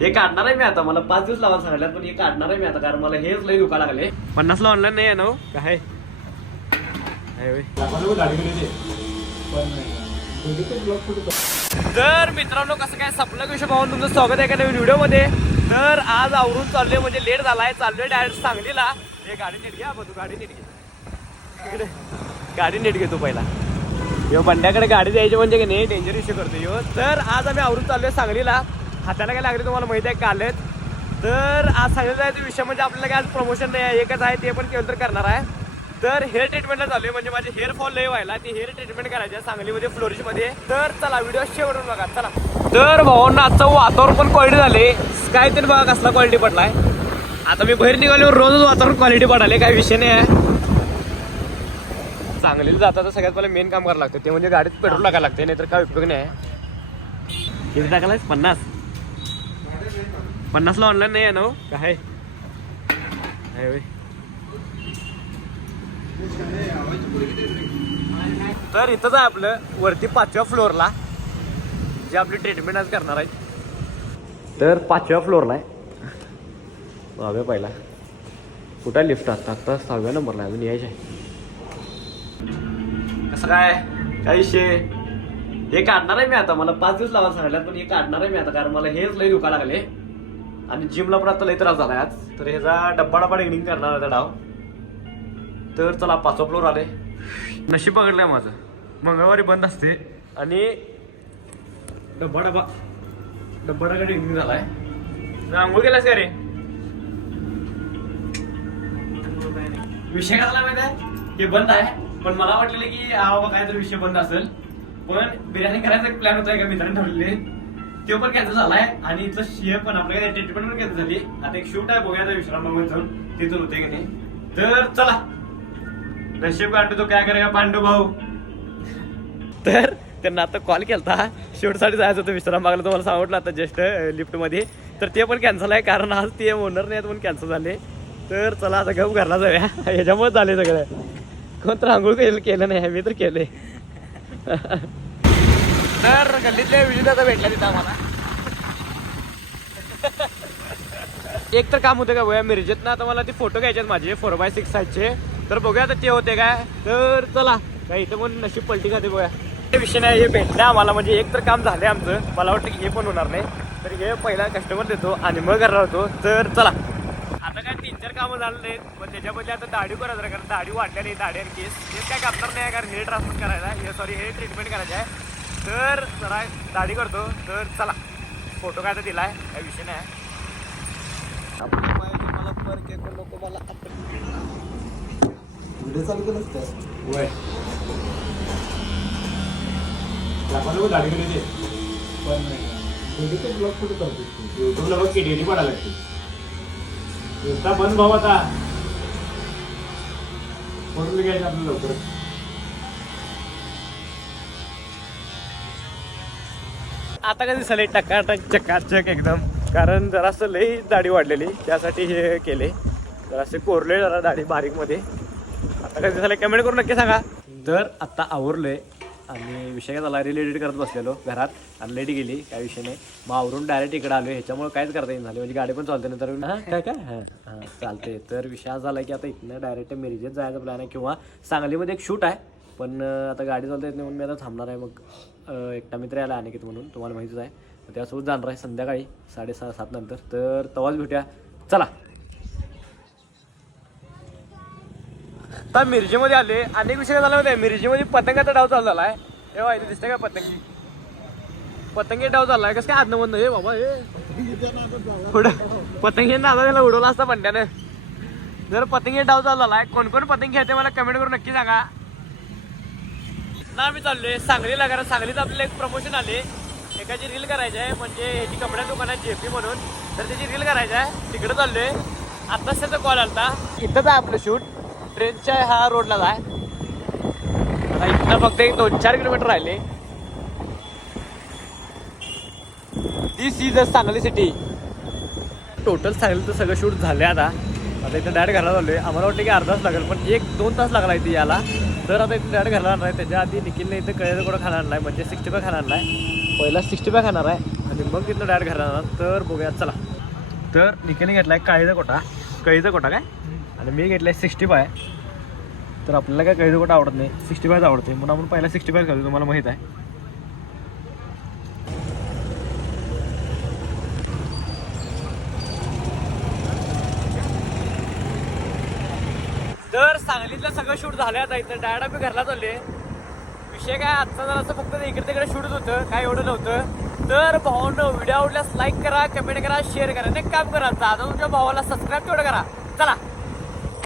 हे काढणार आहे मी आता. मला पाच दिवस लावायला सांगितलं पण हे काढणार आहे मी आता कारण मला हेच लई दुखा लागले. पन्नासला ऑनलाईन नाही आहे ना हो? काय? तर मित्रांनो कसं काय सपना विषय पाहून तुमचं स्वागत आहे का नवीन व्हिडिओमध्ये. तर आज आवरून चाललोय म्हणजे लेट झालाय. चाललोय डायरेक्ट सांगलीला. हे गाडी नीट घ्या तू गाडी नीट घे. गाडी नीट घे तू पहिला. यो बंड्याकडे गाडी द्यायची म्हणजे की नाही डेंजर इश्यू करतो यो. तर आज आम्ही आवरून चाललोय सांगलीला. हाताला काय लागले तुम्हाला माहिती आहे कालच तर आज सांगितलं जायचं विषय म्हणजे आपल्याला काय आज प्रमोशन नाही आहे एकच आहे ते पण केलं तर करणार आहे. तर हेअर ट्रीटमेंटला चालू म्हणजे माझे हेअर फॉल लय व्हायला ते हेअर ट्रीटमेंट करायचे आहे सांगलीमध्ये फ्लोरिशमध्ये तर चला व्हिडिओ शेवटून बघा चला. तर भावांना आजचं वातावरण पण क्वालिटी झाले काय तरी बघा कसला क्वालिटी पडलाय. आता मी बाहेर निघाल्यावर रोजच वातावरण क्वालिटी पडाले काय विषय नाही आहे. सांगलीला जाता तर सगळ्यात पहिले मेन काम करावं लागतं ते म्हणजे गाडीत पेट्रोल टाकायला लागते नाहीतर काय उपयोग नाही आहे. किती टाकायला पन्नास? पन्नासला ऑनलाईन नाही आहे ना हो? काय. तर इथंच आहे आपलं वरती पाचव्या फ्लोअरला जे आपली ट्रीटमेंट आज करणार आहे. तर पाचव्या फ्लोअरला आहे. सहाव्या पहिला. कुठं लिफ्ट असतात आता सहाव्या नंबरला अजून यायचं आहे. कसं काय? काय विषय? हे काढणार आहे मी आता. मला पाच दिवस लावायला सांगितलं पण हे काढणार आहे मी आता कारण मला हेच लई दुखा लागले. आणि जिमला पण आता लई त्रास झालाय आज. तर ह्याचा डब्बा डब्बा डेग्निंग करणार आहे डाव. तर चला पाचवा फ्लोर आले. नशीब पकडलंय माझं. मंगळवारी बंद असते. आणि डब्बा डब्बा डब्बा डब्बा डेग्निंग झालाय. तर आंघोळ केलास का रे? विषय काय झाला माहिती आहे? हे बंद आहे. पण मला वाटलेलं की हा बाबा काहीतरी विषय बंद असेल. पण बिर्याणी करायचा एक प्लॅन होता एका मित्राने ठरलेले तो पण कॅन्सल झालाय. आणि इथलं शिय पण आपल्याकडे ट्रीटमेंट पण कॅन्सल झाली. आता एक शूट आहे बघूया विश्राम बाबा जाऊन तिथून होते की नाही. तर चला. नशीब पांडू तो काय करेगा पांडू भाऊ? तर त्यांना आता कॉल केलता. शेवटसाठी जायचं होतं विश्राम बागला तुम्हाला सांगितलं आता जस्ट लिफ्टमध्ये तर ते पण कॅन्सल आहे कारण आज ते ओनर नाही म्हणून कॅन्सल झाले. तर चला आता गप घरला जाऊया. ह्याच्यामुळे झाले सगळं. कोण तर आंघोळ केलं केलं नाही मी तर केले. तर गल्लीतल्या विजय आता भेटला तिथं आम्हाला. एक तर काम होतं का बघूया मिरजेत ना आता मला ते फोटो घ्यायचे आहेत माझे फोर बाय सिक्स साईजचे तर बघूया आता ते होते काय. तर चला काय इथं पण नशीब पलटी खाते बघूया. ते विषय नाही हे भेटलं आम्हाला म्हणजे एक तर काम झालंय आमचं. मला वाटतं की हे पण होणार नाही. तर हे पहिला कस्टमर देतो आणि मग करणार होतो. तर चला. आता काय तीन चार कामं झालं नाहीत पण त्याच्यामध्ये आता दाढी करायचं कारण दाढी वाढलेली दाढी आणि केस. केस काय कापणार नाही कारण हेअर ट्रान्सफर करायला. हे सॉरी हे ट्रीटमेंट करायचं आहे. तर जरा दाढी करतो. तर चला. फोटो काय तर दिलाय. काही विषय नाही. आहे. मला काय? पण व्हिडिओ ब्लॉग कुठे करतो तू युट्यूबला बघ की डेली पडायला लागते. बंद भाव आता. म्हणून घ्यायचं आपलं लवकर आता कधी सले टकाटक चकाचक एकदम. कारण जरासं लई दाढी वाढलेली त्यासाठी हे केले. जरासे कोरले जरा दाढी बारीकमध्ये आता कधी झालं कमेंट करून नक्की सांगा. तर आता आवरले आणि विषय काय झाला रिलेटेड करत बसलेलो घरात आणि लेट गेली काय विषय नाही. मग आवरून डायरेक्ट इकडे आलो ह्याच्यामुळे काहीच करता येईल झाले म्हणजे गाडी पण चालते नंतर हा, काय काय? हां हां चालते तर विषय हा झाला की आता इथनं डायरेक्ट मिरजेत जायचा प्लॅन आहे किंवा सांगलीमध्ये एक शूट आहे. पण आता गाडी चालता येत नाही म्हणून मी आता थांबणार आहे. मग एकटा मित्र यायला अनिकेत म्हणून. तुम्हाला माहितीच आहे. तर त्यासोबत जाणार आहे संध्याकाळी साडेसहा सात नंतर. तर तवाच भेटूया. चला. आता मिरजेमध्ये आले. अनेक विषय झाला होते मिरजेमध्ये पतंगाचा डाव चालू झाला आहे. हे वाईट दिसते का पतंगी? पतंगी डाव चाललाय कसं काय आदनं म्हणणं हे बाबा हे पुढं पतंगी नादा त्याला उडवला असता पंड्यानं. जर पतंगी डाव चालू झालाय कोण कोण पतंग खेळते मला कमेंट करून नक्की सांगा. ना आम्ही चाललोय. सांगलीला कारण सांगलीत आपल्याला एक प्रमोशन आले. एकाची रील करायची आहे म्हणजे ह्याची कपड्या दुकान आहे जेपी म्हणून. तर त्याची रील करायची आहे. तिकडे चाललोय. आत्ताच त्याचा कॉल आलता. इथंच आहे आपलं शूट ट्रेनच्या ह्या रोडला आहे. आता इथनं फक्त एक दोन चार किलोमीटर राहिले. This is a Sangli city total Sangli तर सगळं शूट झाले आता. आता इथं डायरेक्ट घरात आलोय. आम्हाला वाटतं की अर्धा तास लागेल पण एक दोन तास लागला इथे याला तर आता इथे डायरेक्ट घालणार आणणार आहे त्याच्या आधी निखिलने इथं कळेचं कुठं खाणार नाही म्हणजे सिक्स्टी फाय खाणार नाही. पहिला सिक्स्टी फाय खाणार आहे. आणि मग तिथनं डायरेक्ट घालणार जाणार तर बघूया चला. तर निकिने घेतला आहे काळीचा कोटा. कळीचा कोटा काय? आणि मी घेतलाय सिक्स्टी फाय तर आपल्याला काय कळीचा कोटा आवडत नाही? सिक्स्टी फायच आवडते म्हणून आपण पहिला सिक्स्टी फाय करतो तुम्हाला माहीत आहे. तर सांगलीतलं सगळं शूट झालं आता इथं. डायरेक्ट आम्ही घरला चालले विषय काय आजचा जरा असं फक्त इकडे तिकडे शूटच होतं काय एवढं नव्हतं. तर भावानं व्हिडिओ आवडल्यास लाईक करा कमेंट करा शेअर करा. आणि काम करा दादा तुमच्या भावाला सबस्क्राईब तेवढं करा. चला.